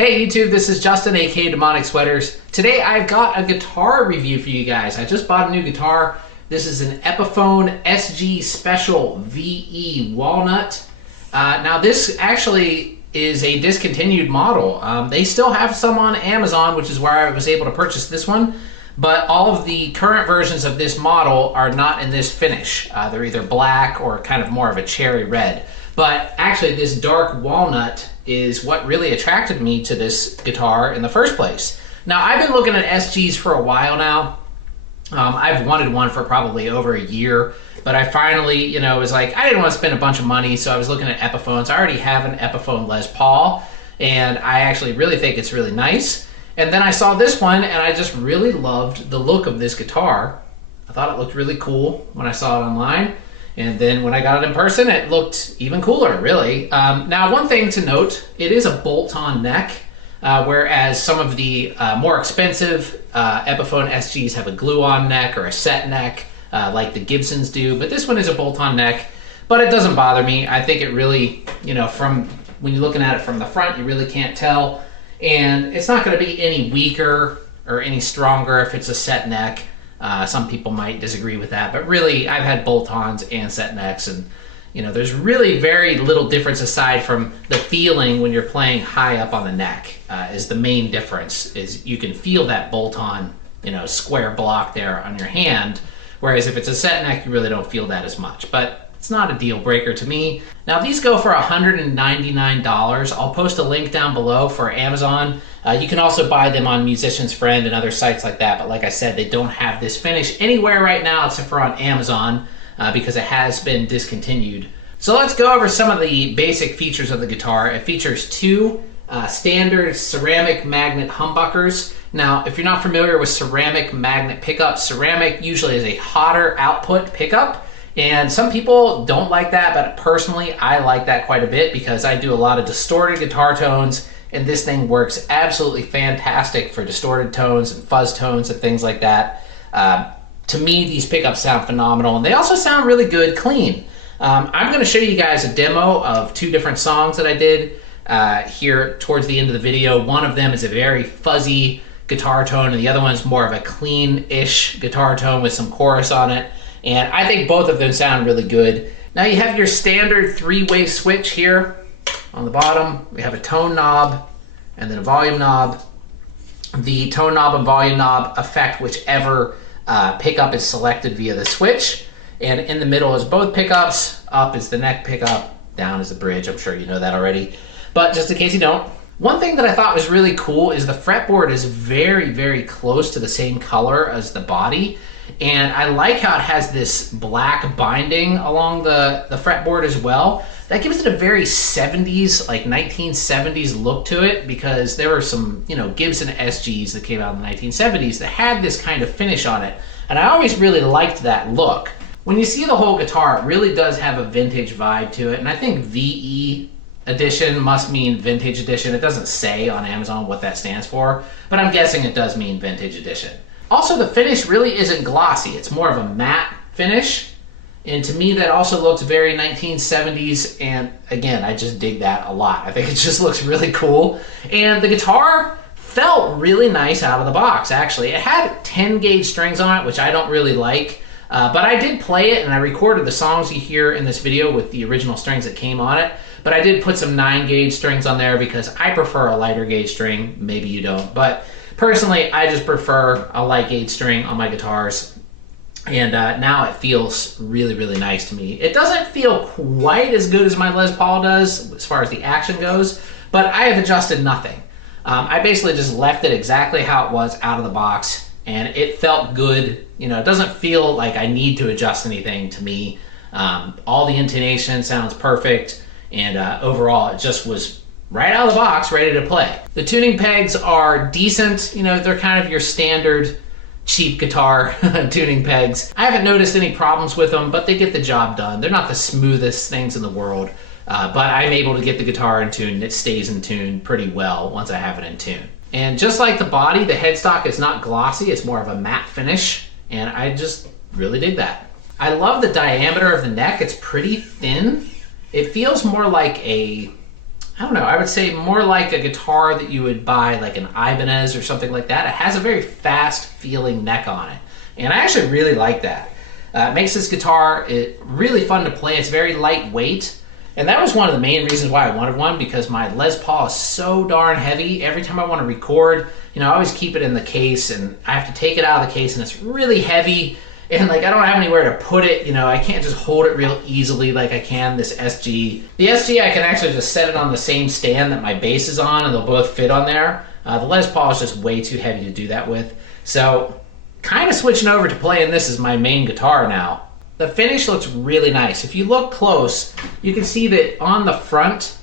Hey YouTube, this is Justin, aka Demonic Sweaters. Today I've got a guitar review for you guys. I just bought a new guitar. This is an Epiphone SG Special VE Walnut. Now this actually is a discontinued model. They still have some on Amazon, which is where I was able to purchase this one. But all of the current versions of this model are not in this finish. They're either black or kind of more of a cherry red. But actually this dark walnut is what really attracted me to this guitar in the first place. Now I've been looking at SGs for a while now. I've wanted one for probably over a year, but I finally, was like, I didn't want to spend a bunch of money, so I was looking at Epiphones. I already have an Epiphone Les Paul, and I actually really think it's really nice. And then I saw this one, and I just really loved the look of this guitar. I thought it looked really cool when I saw it online. And then when I got it in person, it looked even cooler, really. Now, one thing to note, it is a bolt-on neck, whereas some of the more expensive Epiphone SGs have a glue-on neck or a set neck, like the Gibsons do. But this one is a bolt-on neck, but it doesn't bother me. I think it really, from when you're looking at it from the front, you really can't tell. And it's not going to be any weaker or any stronger if it's a set neck. Some people might disagree with that, but really I've had bolt-ons and set necks, and there's really very little difference aside from the feeling when you're playing high up on the neck. Is the main difference, is you can feel that bolt-on square block there on your hand, whereas if it's a set neck you really don't feel that as much. But it's not a deal breaker to me. Now these go for $199. I'll post a link down below for Amazon. You can also buy them on Musician's Friend and other sites like that, but like I said, they don't have this finish anywhere right now except for on Amazon because it has been discontinued. So let's go over some of the basic features of the guitar. It features two standard ceramic magnet humbuckers. Now, if you're not familiar with ceramic magnet pickups, ceramic usually is a hotter output pickup. And some people don't like that, but personally, I like that quite a bit because I do a lot of distorted guitar tones, and this thing works absolutely fantastic for distorted tones and fuzz tones and things like that. To me, these pickups sound phenomenal, and they also sound really good clean. I'm going to show you guys a demo of two different songs that I did here towards the end of the video. One of them is a very fuzzy guitar tone, and the other one is more of a clean-ish guitar tone with some chorus on it. And I think both of them sound really good. Now you have your standard three-way switch here on the bottom. We have a tone knob and then a volume knob. The tone knob and volume knob affect whichever pickup is selected via the switch. And in the middle is both pickups. Up is the neck pickup, down is the bridge. I'm sure you know that already. But just in case you don't, one thing that I thought was really cool is the fretboard is very, very close to the same color as the body. And I like how it has this black binding along the fretboard as well. That gives it a very 70s, like 1970s look to it, because there were some, Gibson SGs that came out in the 1970s that had this kind of finish on it. And I always really liked that look. When you see the whole guitar, it really does have a vintage vibe to it. And I think VE edition must mean vintage edition. It doesn't say on Amazon what that stands for, but I'm guessing it does mean vintage edition. Also, the finish really isn't glossy. It's more of a matte finish. And to me, that also looks very 1970s. And again, I just dig that a lot. I think it just looks really cool. And the guitar felt really nice out of the box, actually. It had 10 gauge strings on it, which I don't really like. But I did play it, and I recorded the songs you hear in this video with the original strings that came on it. But I did put some 9 gauge strings on there because I prefer a lighter gauge string. Maybe you don't. But personally, I just prefer a light gauge string on my guitars, and now it feels really, really nice to me. It doesn't feel quite as good as my Les Paul does as far as the action goes, but I have adjusted nothing. I basically just left it exactly how it was out of the box, and it felt good. It doesn't feel like I need to adjust anything to me. All the intonation sounds perfect, and overall, it just was right out of the box, ready to play. The tuning pegs are decent. They're kind of your standard cheap guitar tuning pegs. I haven't noticed any problems with them, but they get the job done. They're not the smoothest things in the world, but I'm able to get the guitar in tune. It stays in tune pretty well once I have it in tune. And just like the body, the headstock is not glossy. It's more of a matte finish, and I just really dig that. I love the diameter of the neck. It's pretty thin. It feels more like a I don't know, I would say more like a guitar that you would buy like an Ibanez or something like that. It has a very fast feeling neck on it. And I actually really like that. It makes this guitar really fun to play. It's very lightweight. And that was one of the main reasons why I wanted one, because my Les Paul is so darn heavy. Every time I want to record, I always keep it in the case, and I have to take it out of the case, and it's really heavy. And like, I don't have anywhere to put it. I can't just hold it real easily like I can this SG. The SG, I can actually just set it on the same stand that my bass is on, and they'll both fit on there. The Les Paul is just way too heavy to do that with. So kind of switching over to playing this as my main guitar now. The finish looks really nice. If you look close, you can see that on the front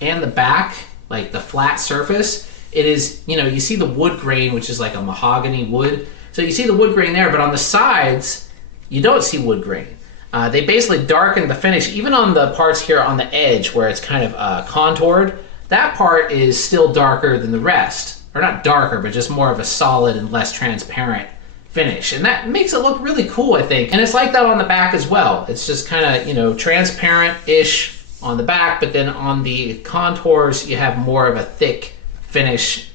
and the back, like the flat surface, it is, you see the wood grain, which is like a mahogany wood. So you see the wood grain there, but on the sides, you don't see wood grain. They basically darken the finish, even on the parts here on the edge where it's kind of contoured. That part is still darker than the rest. Or not darker, but just more of a solid and less transparent finish, and that makes it look really cool, I think. And it's like that on the back as well. It's just kind of, transparent-ish on the back, but then on the contours, you have more of a thick finish,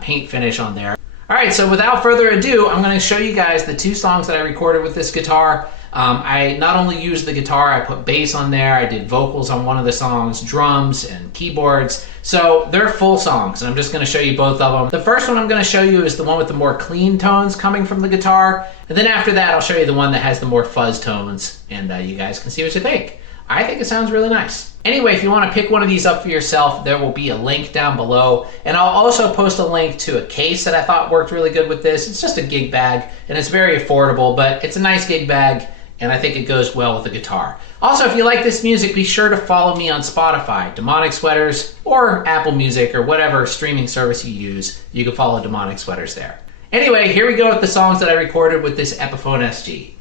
paint finish on there. All right, so without further ado, I'm going to show you guys the 2 songs that I recorded with this guitar. I not only used the guitar, I put bass on there, I did vocals on one of the songs, drums and keyboards. So they're full songs, and I'm just going to show you both of them. The first one I'm going to show you is the one with the more clean tones coming from the guitar, and then after that I'll show you the one that has the more fuzz tones, and you guys can see what you think. I think it sounds really nice. Anyway, if you want to pick one of these up for yourself, there will be a link down below, and I'll also post a link to a case that I thought worked really good with this. It's just a gig bag, and it's very affordable, but it's a nice gig bag, and I think it goes well with the guitar. Also, if you like this music, be sure to follow me on Spotify, Demonic Sweaters, or Apple Music, or whatever streaming service you use. You can follow Demonic Sweaters there. Anyway, here we go with the songs that I recorded with this Epiphone SG.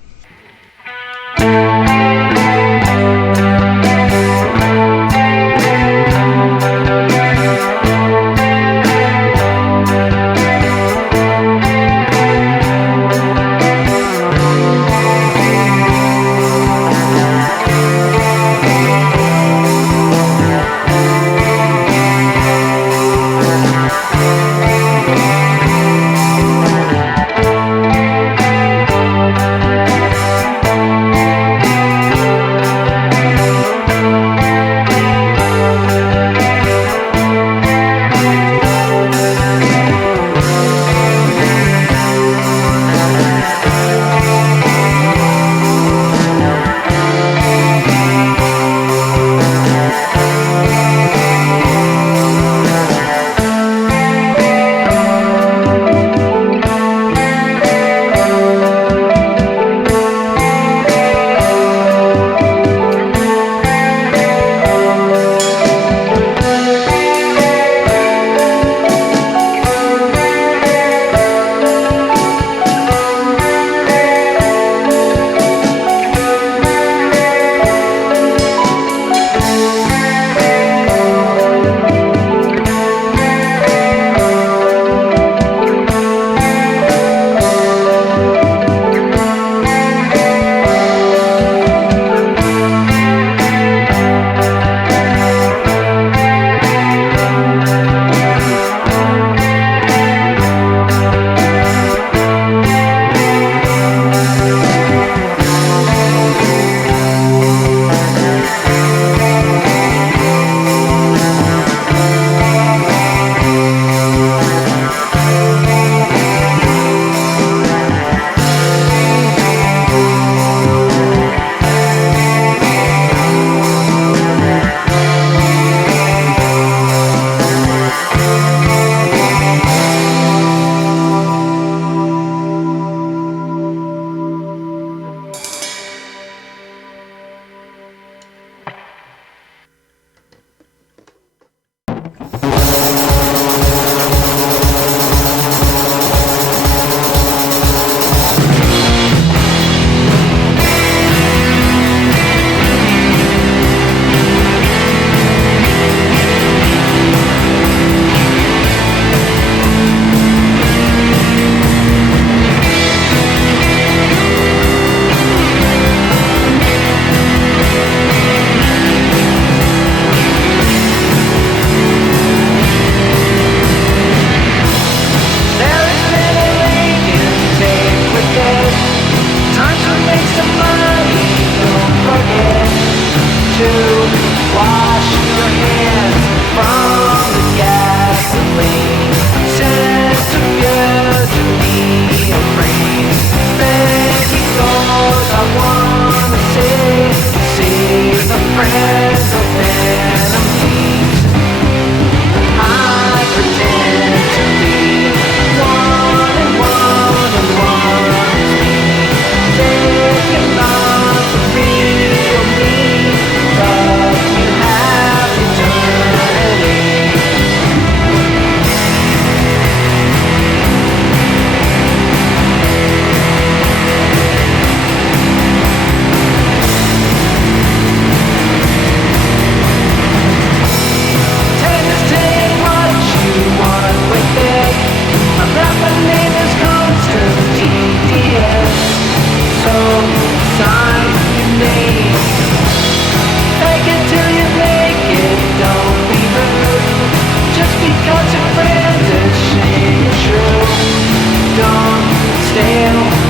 touch a friend, it's true. Don't stay